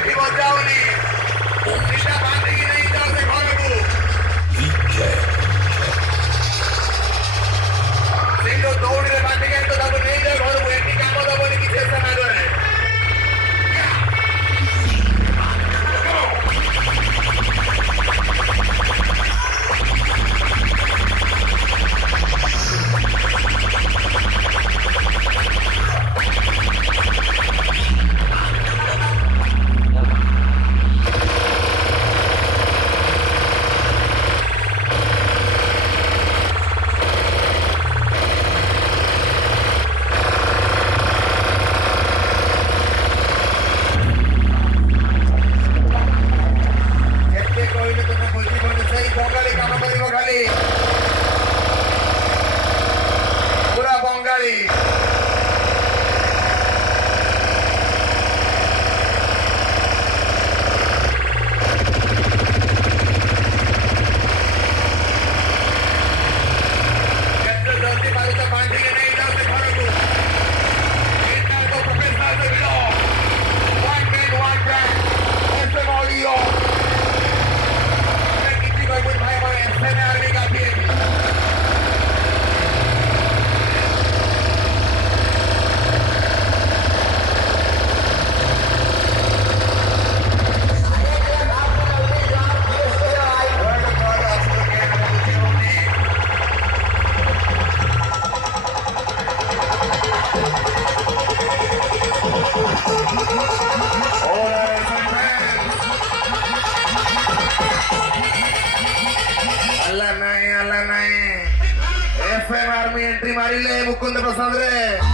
ଏଠି ବଜାଉନି ସିଧା ବାନ୍ଧିକି ନେଇଯାଉ ସେ ଘରକୁ ସେ ଯୋଉ ଦୌଡ଼ିରେ ବାନ୍ଧିକି ଆଣିଛ ତାକୁ ନେଇଯାଉ ଘରକୁ ଏଠି କାମ ଦବନି କିଛି ସମାଜରେ पूरा बंगाली जल्दी बारी से बांध के नहीं जाते घर को इतना तो प्रोफेसर से मिलो वन मैन वन ब्रांड ऐसे ऑडियो मैं किसी को कुछ भाई भाई ऐसे में आर्मी का भी एफएम आर्मी एंट्री मारिले मुकुंद प्रसाद रे